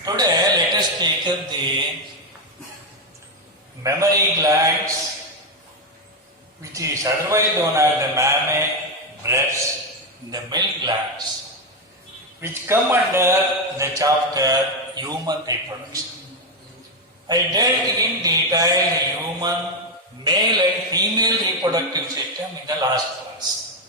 Today, let us take up the memory glands, which is otherwise known as the mammary, breast, the milk glands, which come under the chapter human reproduction. I dealt in detail the human male and female reproductive system in the last class.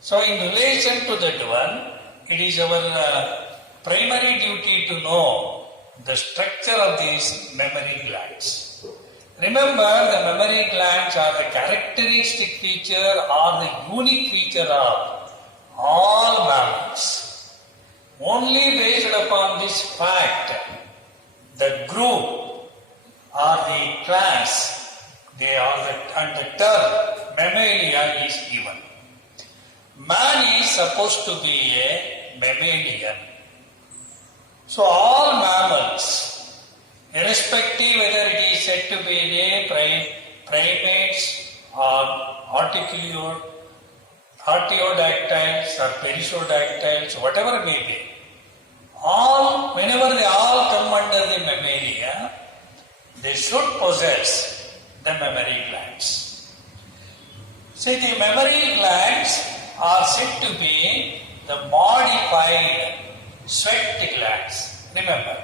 So, in relation to that one, it is our primary duty to know the structure of these mammary glands. Remember, the mammary glands are the characteristic feature or the unique feature of all mammals. Only based upon this fact, the group or the class, they are and the term mammalia is given. Man is supposed to be a mammalian. So all mammals, irrespective whether it is said to be the primates or artiodactyls or perissodactyls, whatever it may be, all, whenever they all come under the mammalia, they should possess the mammary glands. See, the mammary glands are said to be the modified sweat glands. Remember,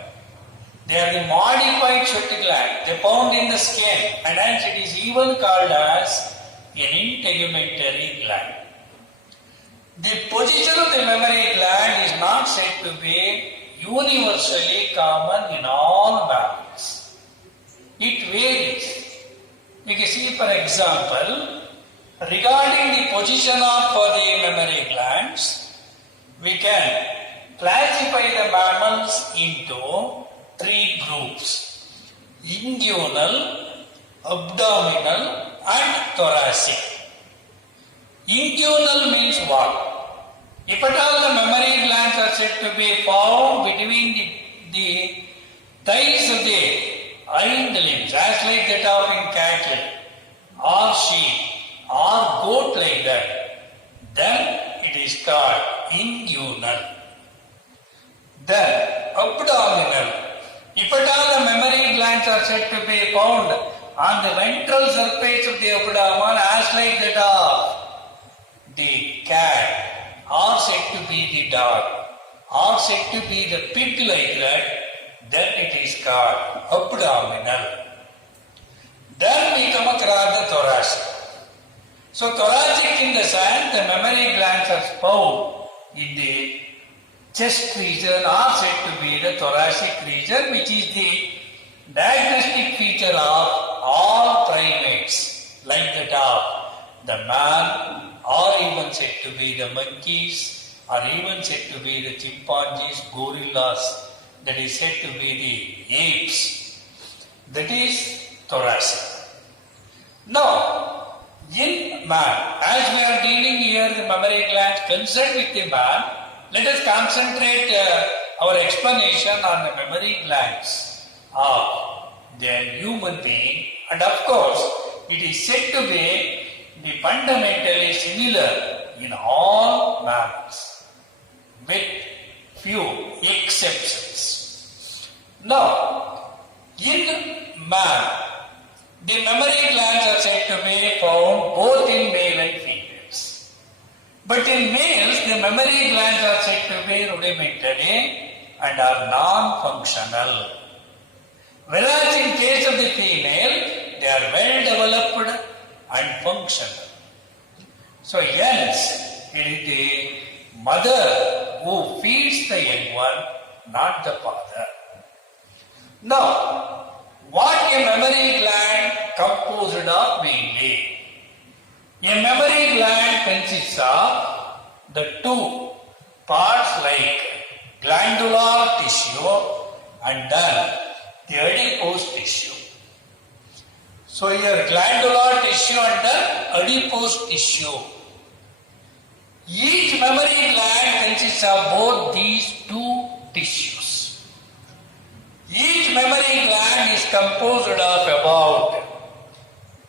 they are the modified sweat gland. They found in the skin, and hence it is even called as an integumentary gland. The position of the mammary gland is not said to be universally common in all mammals. It varies. You can see, for example, regarding the position of the mammary glands, we can classify the mammals into three groups: inguinal, abdominal, and thoracic. Inguinal means what? If at all the mammary glands are said to be found between the thighs of the hind limbs, as like that of in cattle, or sheep, or goat like that, then it is called inguinal. Then abdominal. If at all the mammary glands are said to be found on the ventral surface of the abdomen, as like that of the cat, or said to be the dog, or said to be the pig like that, then it is called abdominal. Then we come across the thoracic. So thoracic in the sense, the mammary glands are found in the chest region, or said to be the thoracic region, which is the diagnostic feature of all primates, like that of the man, or even said to be the monkeys, or even said to be the chimpanzees, gorillas, that is said to be the apes. That is thoracic. Now, in man, as we are dealing here the mammary glands concerned with the man, let us concentrate our explanation on the mammary glands of the human being, and of course, it is said to be the fundamentally similar in all mammals, with few exceptions. Now, in man, the mammary glands are said to be found both in male and females. But in males, the mammary glands are said to be rudimentary and are non-functional. Whereas in case of the female, they are well developed and functional. So hence, it is the mother who feeds the young one, not the father. Now, what a mammary gland composed of mainly? A mammary gland consists of the two parts like glandular tissue and then the adipose tissue. So here glandular tissue and then adipose tissue. Each mammary gland consists of both these two tissues. Each mammary gland is composed of about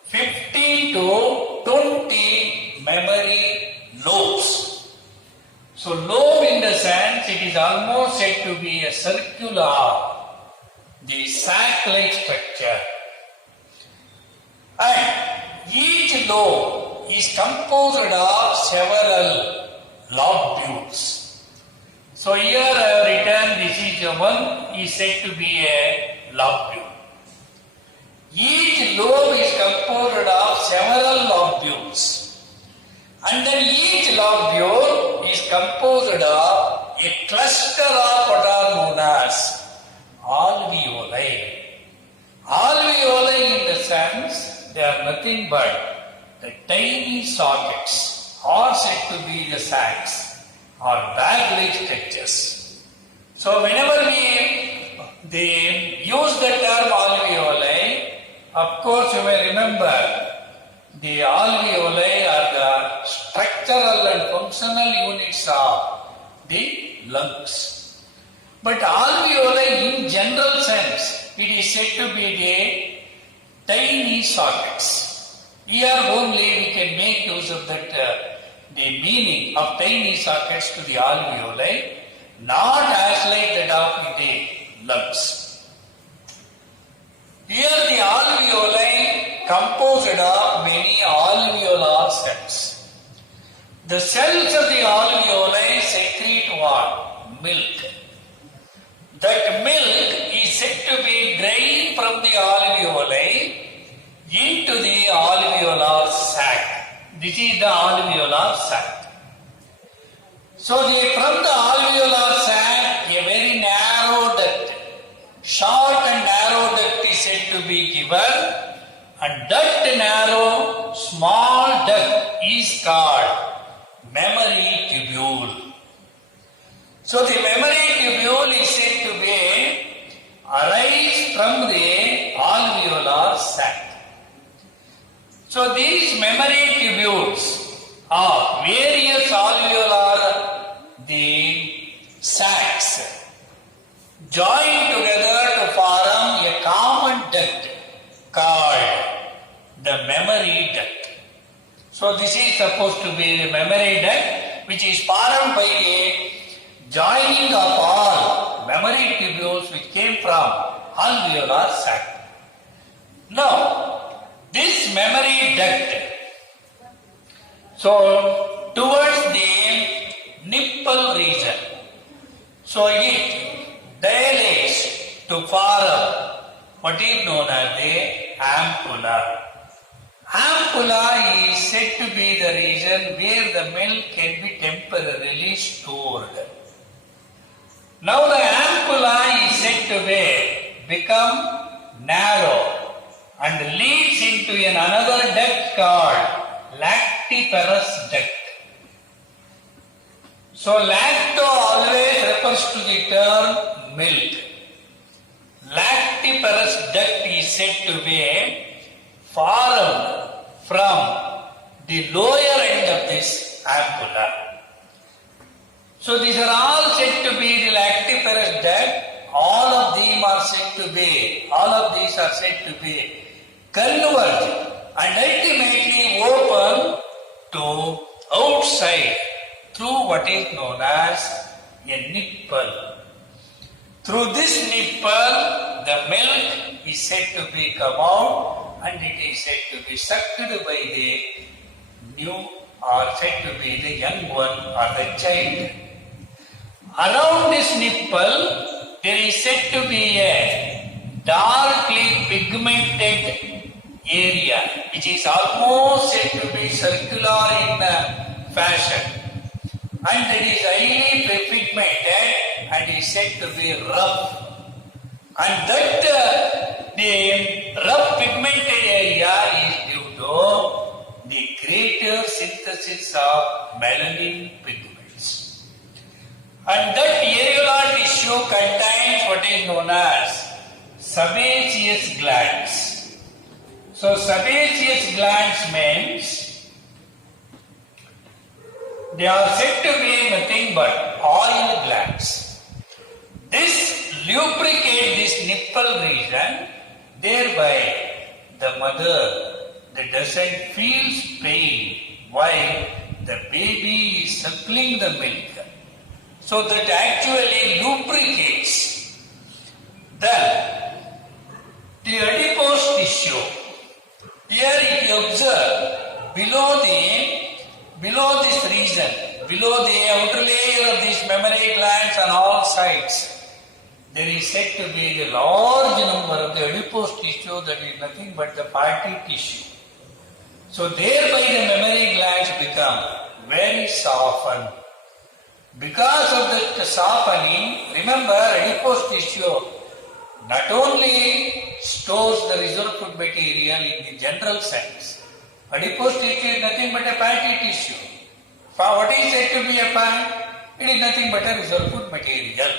15 to 20 mammary lobes. So lobe in the sense it is almost said to be a circular, the sac-like structure. And each lobe is composed of several lobules. So here I have written this is one is said to be a lobule. Each lobe is composed of several lobules. And then each lobule is composed of a cluster of what are known as alveoli. Alveoli in the sense they are nothing but the tiny sockets or said to be the sacs or bag-like structures. So whenever they use the term alveoli, of course you may remember the alveoli are the structural and functional units of the lungs. But alveoli in general sense, it is said to be the tiny sockets. Here only we can make use of that the meaning of tiny sockets to the alveoli, not as like that of the lungs. Here the alveoli composed of many alveolar cells. The cells of the alveoli secrete what? Milk. That milk is said to be drained from the alveoli into the alveolar sac. This is the alveolar sac. So from the alveolar sac, a very narrow duct, short and narrow duct is said to be given, and that narrow small duct is called mammary tubule. So the mammary tubule is said to be arise from the alveolar sac. So these mammary tubules are various alveolar the sacs joined together to form a common duct called the mammary duct. So this is supposed to be the mammary duct, which is formed by a joining of all mammary tubules which came from alveolar sac. Now, this mammary duct, so towards the nipple region, so it dilates to form what is known as the ampulla. Ampulla is said to be the region where the milk can be temporarily stored. Now the ampulla is said to become narrow and leads into another duct called lactiferous duct. So lacto always refers to the term milk. Lactiferous duct is said to be formed from the lower end of this ampulla. So these are all said to be the lactiferous duct. All of these are said to be converge and ultimately open to outside through what is known as a nipple. Through this nipple, the milk is said to be come out and it is said to be sucked by the new or said to be the young one or the child. Around this nipple, there is said to be a darkly pigmented area which is almost said to be circular in fashion, and it is highly pigmented and is said to be rough. And that the rough pigmented area is due to the greater synthesis of melanin pigments. And that areolar tissue contains what is known as sebaceous glands. So sebaceous glands means they are said to be nothing but oil glands. This lubricate this nipple region, thereby the mother that doesn't feel pain while the baby is suckling the milk. so that actually lubricates. Then the adipose tissue. Here if you observe below this region, below the outer layer of these mammary glands on all sides, there is said to be a large number of the adipose tissue that is nothing but the fatty tissue. So thereby the mammary glands become very softened. Because of that softening, remember adipose tissue not only stores the reserve food material in the general sense. Adipose tissue is nothing but a fatty tissue. What is said to be a fat? It is nothing but a reserve food material.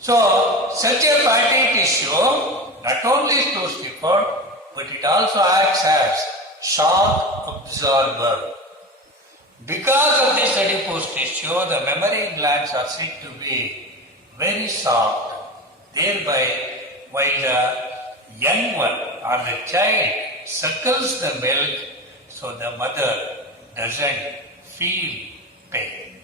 So, such a fatty tissue not only stores the food, but it also acts as shock absorber. Because of this adipose tissue, the mammary glands are said to be very soft. Thereby, while the young one or the child suckles the milk, so the mother doesn't feel pain.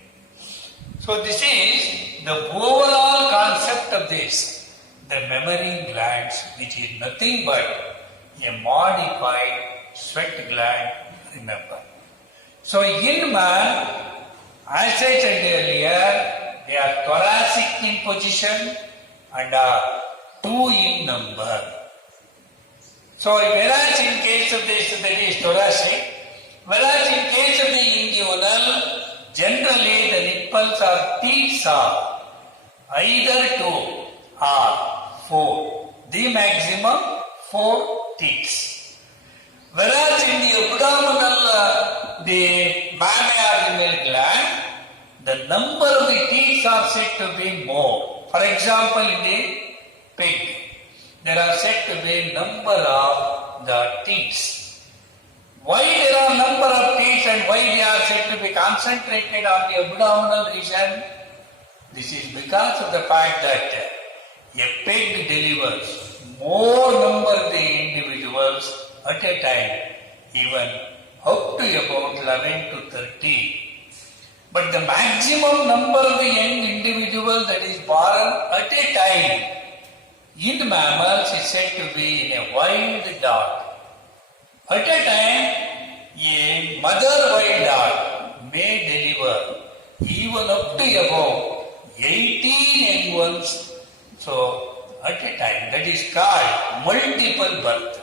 So this is the overall concept of this, the mammary glands, which is nothing but a modified sweat gland, remember. So in man, as I said earlier, they are thoracic in position and are 2 in number. So whereas in case of this, that is thoracic, whereas in case of the inguinal, generally the nipples or teats are either 2 or 4. The maximum 4 teats. Whereas in the abdominal, the mammary or the milk gland, the number of the teats are said to be more. For example, in the pig, there are said to be number of the teats. Why there are number of teats and why they are said to be concentrated on the abdominal region? This is because of the fact that a pig delivers more number of the individuals at a time, even up to about 11 to 13. But the maximum number of the young individual that is born at a time in mammals is said to be in a wild dog. At a time, a mother wild dog may deliver even up to about 18 young ones. So, at a time, that is called multiple birth.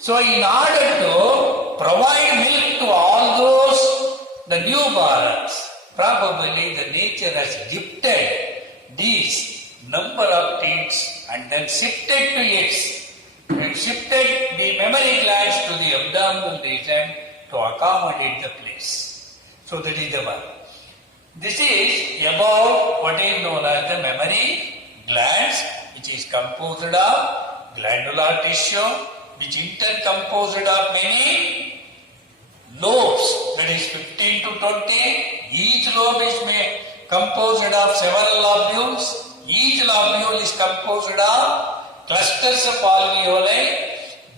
So, in order to provide milk to all those, the newborns, probably the nature has gifted these number of teats and then shifted to eggs and shifted the mammary glands to the abdominal region to accommodate the place. So that is the one. This is about what is known as the mammary glands, which is composed of glandular tissue, which intercomposed of many lobes, that is 15 to 20. Each lobe is composed of several lobules. Each lobule is composed of clusters of alveoli.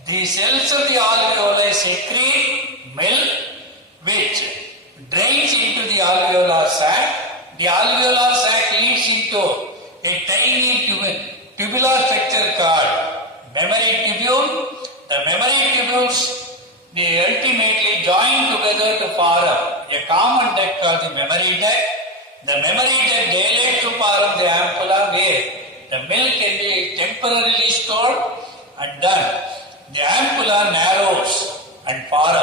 The cells of the alveoli secrete milk, which drains into the alveolar sac. The alveolar sac leads into a tiny tubular structure called mammary tubule. The mammary tubules, they ultimately join together to form a common duct called the mammary duct. The mammary duct dilates to form the ampulla where the milk can be temporarily stored, and then the ampulla narrows and form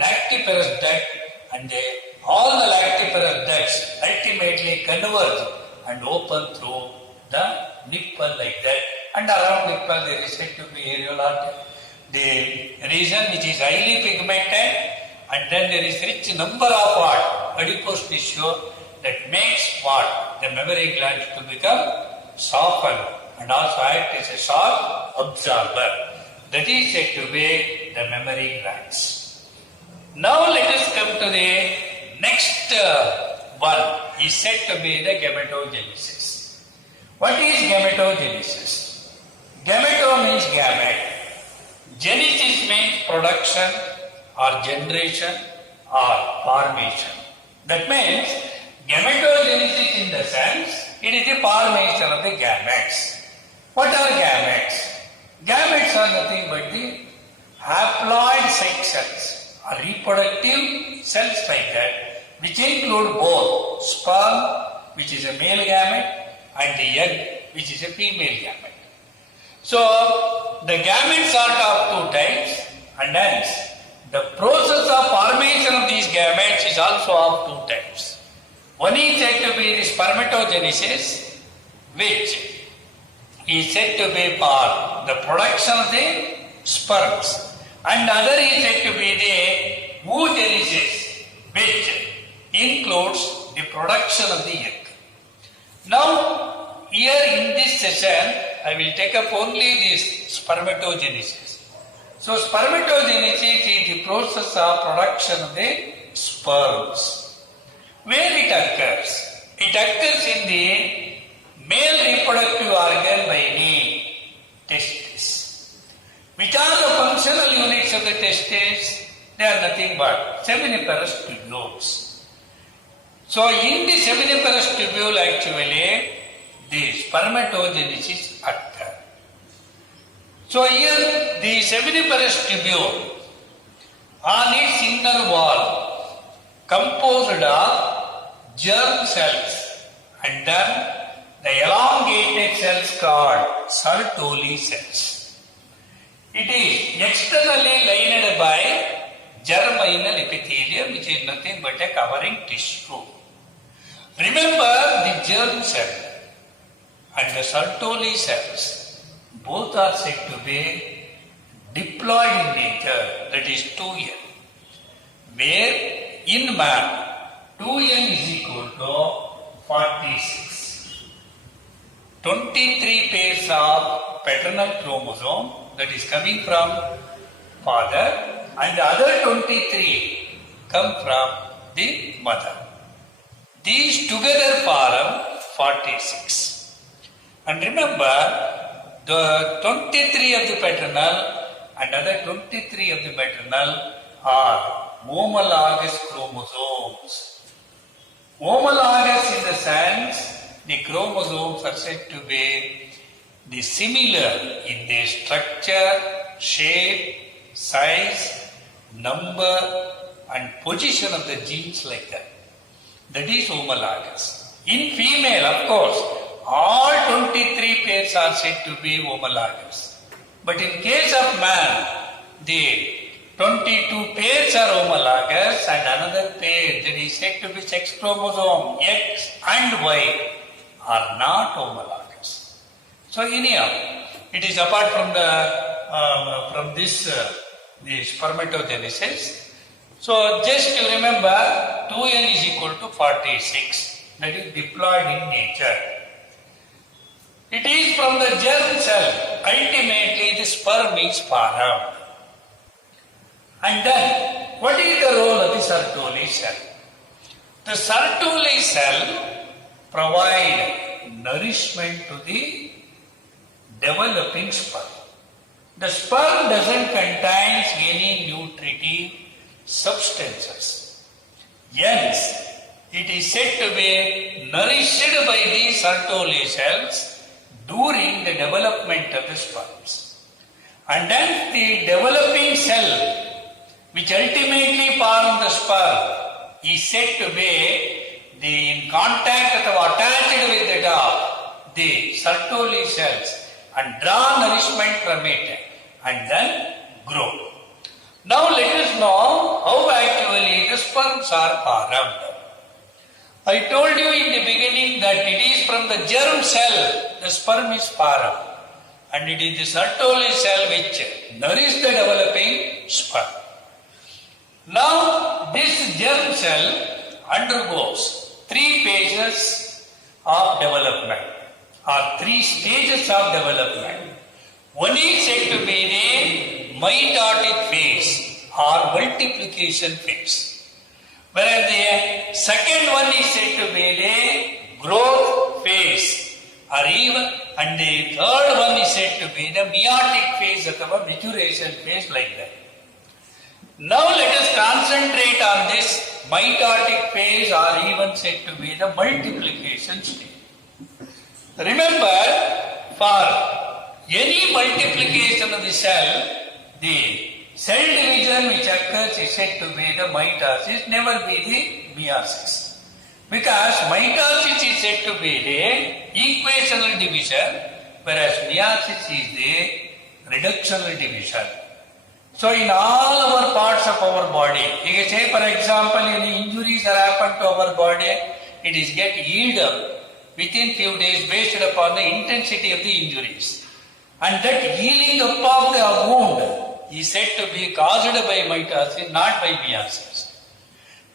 lactiferous duct, and all the lactiferous ducts ultimately converge and open through the nipple like that, and around nipple there is said to be areolar, the region which is highly pigmented, and then there is rich number of what? Adipose tissue that makes what? The mammary glands to become softened and also act as a shock absorber. That is said to be the mammary glands. Now let us come to the next one. Is said to be the gametogenesis. What is gametogenesis? Gameto means gamete. Genesis means production or generation or formation. That means gametogenesis in the sense it is the formation of the gametes. What are gametes? Gametes are nothing but the haploid sex cells or reproductive cells like that, which include both sperm, which is a male gamete, and the egg, which is a female gamete. So the gametes are of two types, and hence the process of formation of these gametes is also of two types. One is said to be the spermatogenesis, which is said to be for the production of the sperms, and the other is said to be the oogenesis, which includes the production of the egg. Now, here in this session, I will take up only this spermatogenesis. So, spermatogenesis is the process of production of the sperms. Where it occurs? It occurs in the male reproductive organ by name testis. Which are the functional units of the testis? They are nothing but seminiferous tubules. So in the seminiferous tubule actually the spermatogenesis occurs. So here the seminiferous tubule on its inner wall composed of germ cells and then the elongated cells called Sertoli cells. It is externally lined by germinal epithelium, which is nothing but a covering tissue. Remember, the germ cell and the Sertoli cells both are said to be diploid in nature, that is 2n, where in man 2n is equal to 46. 23 pairs of paternal chromosome that is coming from father, and the other 23 come from the mother. These together form 46. And remember, the 23 of the paternal and other 23 of the maternal are homologous chromosomes. Homologous in the sense the chromosomes are said to be similar in their structure, shape, size, number and position of the genes like that. That is homologous. In female, of course, all 23 pairs are said to be homologous. But in case of man, the 22 pairs are homologous and another pair that is said to be sex chromosome X and Y are not homologous. So anyhow, it is apart from the spermatogenesis. So just to remember, 2n is equal to 46. That is diploid in nature. It is from the germ cell. Ultimately, the sperm is formed. And then, what is the role of the Sertoli cell? The Sertoli cell provide nourishment to the developing sperm. The sperm doesn't contain any nutritive substances. Hence, it is said to be nourished by the Sertoli cells during the development of the sperms. And then the developing cell, which ultimately forms the sperm, is said to be in contact or attached with the Sertoli cells and draw nourishment from it and then grow. Now let us know how actually the sperms are formed. I told you in the beginning that it is from the germ cell the sperm is formed, and it is the Sertoli cell which nourishes the developing sperm. Now this germ cell undergoes 3 phases of development or 3 stages of development. One is said to be the mitotic phase or multiplication phase, whereas the second one is said to be the growth phase or even, and the third one is said to be the meiotic phase or maturation phase like that. Now let us concentrate on this mitotic phase or even said to be the multiplication stage. Remember, for any multiplication of the cell division which occurs is said to be the mitosis, never be the meiosis. Because mitosis is said to be the equational division, whereas meiosis is the reductional division. So in all our parts of our body, you can say for example, any injuries that happen to our body, it is get healed up within few days based upon the intensity of the injuries. And that healing up of the wound is said to be caused by mitosis, not by meiosis.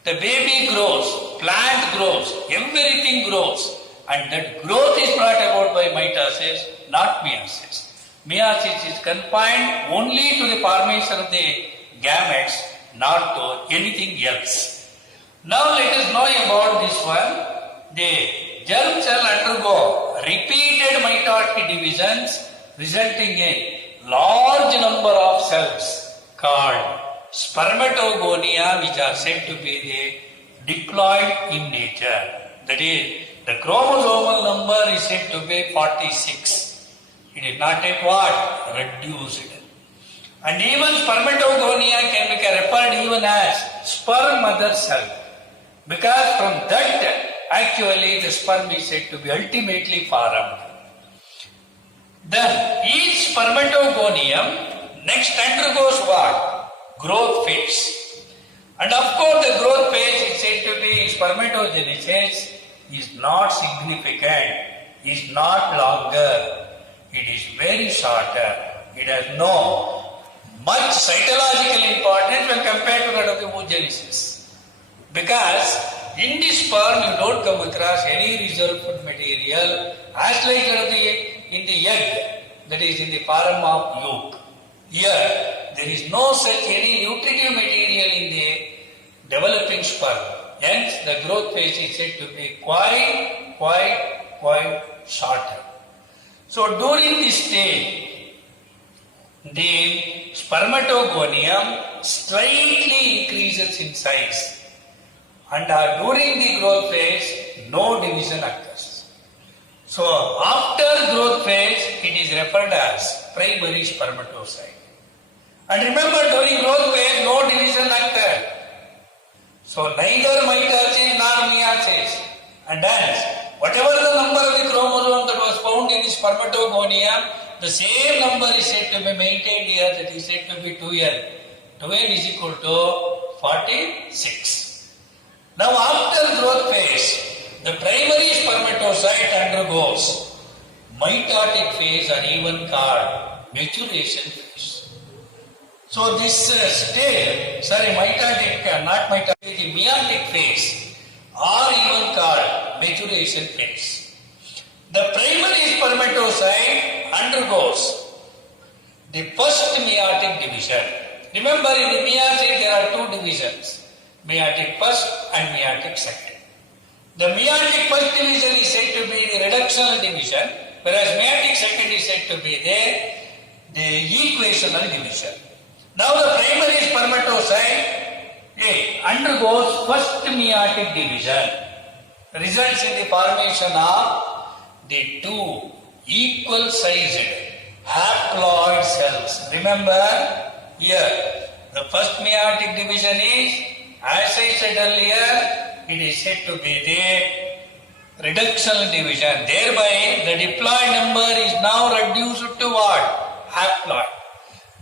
The baby grows, plant grows, everything grows, and that growth is brought about by mitosis, not meiosis. Meiosis is confined only to the formation of the gametes, not to anything else. Now let us know about this one. The germ cell undergo repeated mitotic divisions resulting in large number of cells called spermatogonia, which are said to be the diploid in nature. That is, the chromosomal number is said to be 46. It is not yet what? Reduced. And even spermatogonia can be referred even as sperm mother cell. Because from that actually the sperm is said to be ultimately formed. Then each spermatogonium next undergoes what? Growth phase. And of course the growth phase is said to be spermatogenesis is not significant, is not longer. It is very shorter. It has no much cytological importance when compared to that of the oogenesis. Because in the sperm you don't come across any reserve food material as like in the egg, that is in the form of yolk. Here there is no such any nutritive material in the developing sperm. Hence the growth phase is said to be quite shorter. So during this stage, the spermatogonium slightly increases in size, and during the growth phase, no division occurs. So after growth phase, it is referred as primary spermatocyte. And remember, during growth phase, no division occurred. So neither mitosis nor meiosis, and hence whatever the number of the chromosome that was found in the spermatogonium, the same number is said to be maintained here, that is said to be 2n. 2n is equal to 46. Now after growth phase, the primary spermatocyte undergoes mitotic phase or even called maturation phase. So this the meiotic phase or even called maturation phase. The primary spermatocyte undergoes the first meiotic division. Remember, in the meiosis there are two divisions, meiotic first and meiotic second. The meiotic first division is said to be the reductional division, whereas meiotic second is said to be the equational division. Now the primary spermatocyte undergoes first meiotic division, results in the formation of the two equal sized haploid cells. Remember here, the first meiotic division is, as I said earlier, it is said to be the reductional division. Thereby the diploid number is now reduced to what? Haploid.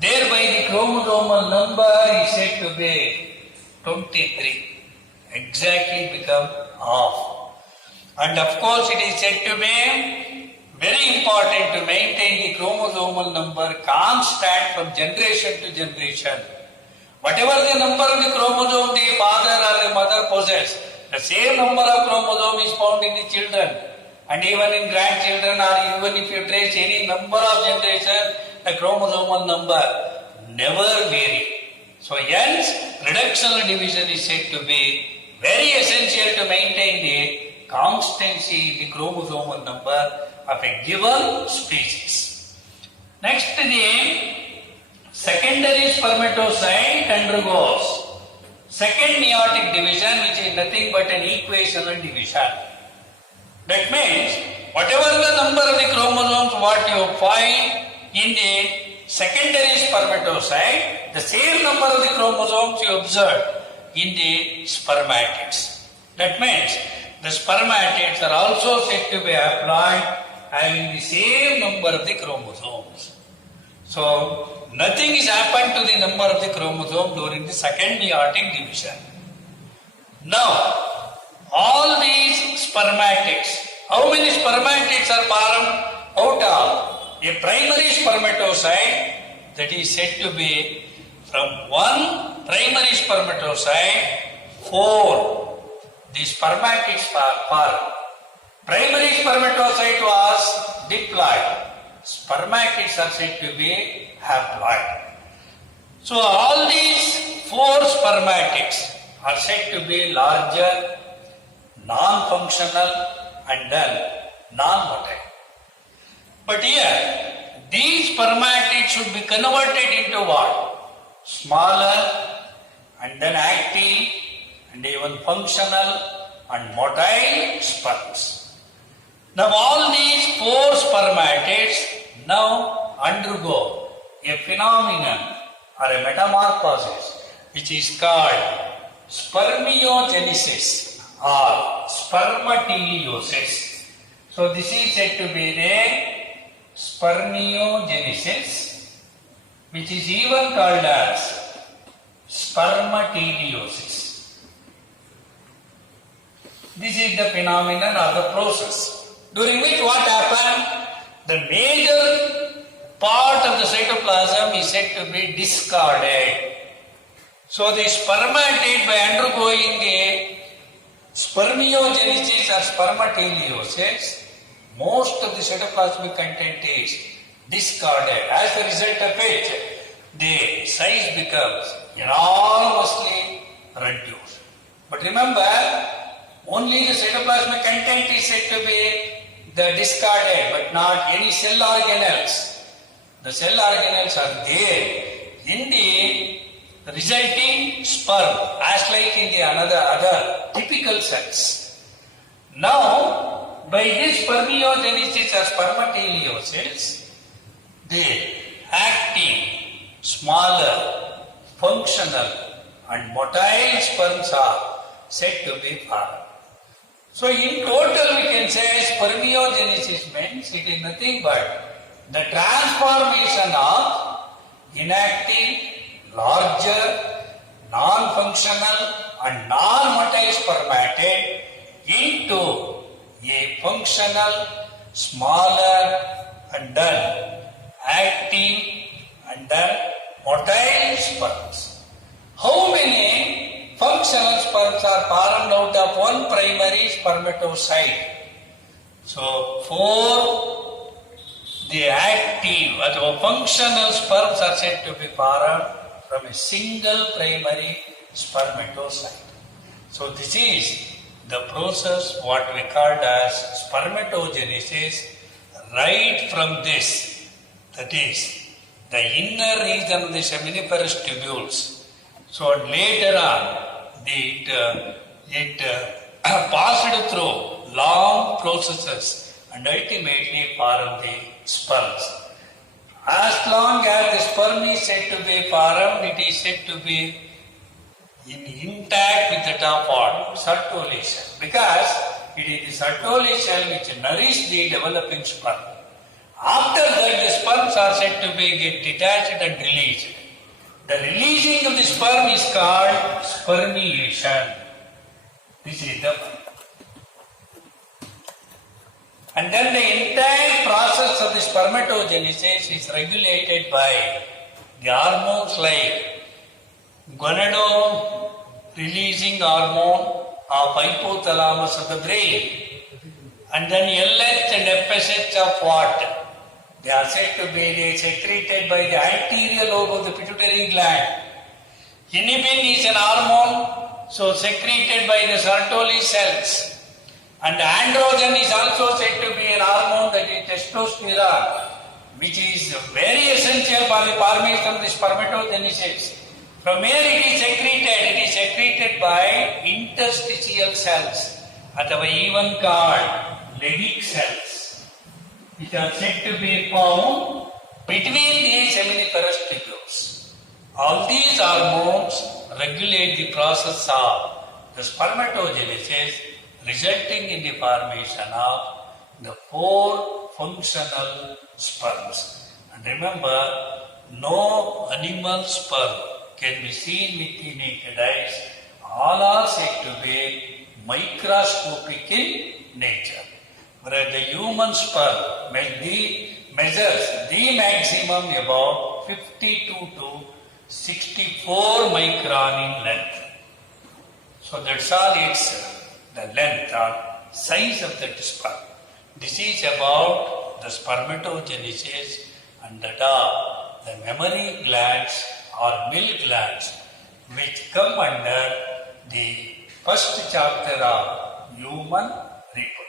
Thereby the chromosomal number is said to be 23. Exactly become half. And of course it is said to be very important to maintain the chromosomal number constant from generation to generation. Whatever the number of the chromosome the father or the mother possess, the same number of chromosome is found in the children, and even in grandchildren, or even if you trace any number of generations, the chromosomal number never vary. So hence, reductional division is said to be very essential to maintain the constancy, the chromosomal number of a given species. Next, the secondary spermatocyte undergoes second meiotic division, which is nothing but an equational division. That means whatever the number of the chromosomes what you find in the secondary spermatocyte, the same number of the chromosomes you observe in the spermatids. That means the spermatids are also said to be haploid, having the same number of the chromosomes. So nothing is happened to the number of the chromosome during the second meiotic division. Now, all these spermatids, how many spermatids are formed out of a primary spermatocyte? That is said to be from one primary spermatocyte, 4. The spermatids are formed. Primary spermatocyte was diploid. Spermatids are said to be haploid. So all these 4 spermatids are said to be larger, non-functional and then non-motile. But here, these spermatids should be converted into what? Smaller and then active and even functional and motile sperms. Now all these 4 spermatids now undergo a phenomenon or a metamorphosis which is called spermiogenesis or spermateliosis. So this is said to be the spermiogenesis, which is even called as spermateliosis. This is the phenomenon or the process during which what happened? The major part of the cytoplasm is said to be discarded. So the spermatid, by undergoing a spermiogenesis or spermateliosis, most of the cytoplasmic content is discarded. As a result of which, the size becomes enormously reduced. But remember, only the cytoplasmic content is said to be the discarded, but not any cell organelles. The cell organelles are there in the resulting sperm, as like in the other typical cells. Now, by this spermiogenesis or spermateliosis, the active, smaller, functional and motile sperms are said to be formed. So in total we can say spermiogenesis means it is nothing but the transformation of inactive, larger, non-functional and non-motile spermatid into a functional, smaller and then active and then motile sperms. How many functional sperms are formed out of one primary spermatocyte? So 4 the active or functional sperms are said to be formed from a single primary spermatocyte. So this is the process what we called as spermatogenesis. Right from this, that is the inner region of the seminiferous tubules. So later on, it passed through long processes and ultimately formed the sperms. As long as the sperm is said to be formed, it is said to be intact with the top part, Sertoli cell, because it is the Sertoli cell which nourishes the developing sperm. After that, the sperms are said to be get detached and released. The releasing of the sperm is called spermiation. This is the and then the entire process of the spermatogenesis is regulated by the hormones like gonado releasing hormone of hypothalamus of the brain, and then LH and FSH of what? They are said to be secreted by the anterior lobe of the pituitary gland. Inhibin is an hormone, so secreted by the Sertoli cells. And androgen is also said to be an hormone, that is testosterone, which is very essential for the formation of the spermatogenesis. From where it is secreted? It is secreted by interstitial cells, ಅಥವಾ even called Leydig cells, which are said to be found between the seminiferous tubules. All these hormones regulate the process of the spermatogenesis, resulting in the formation of the 4 functional sperms. And remember, no animal sperm can be seen with the naked eyes. All are said to be microscopic in nature. Whereas the human sperm measures the maximum about 52 to 64 micron in length. So that's all it's the length or size of the sperm. This is about the spermatogenesis and that are the mammary glands or milk glands, which come under the first chapter of human reproduction.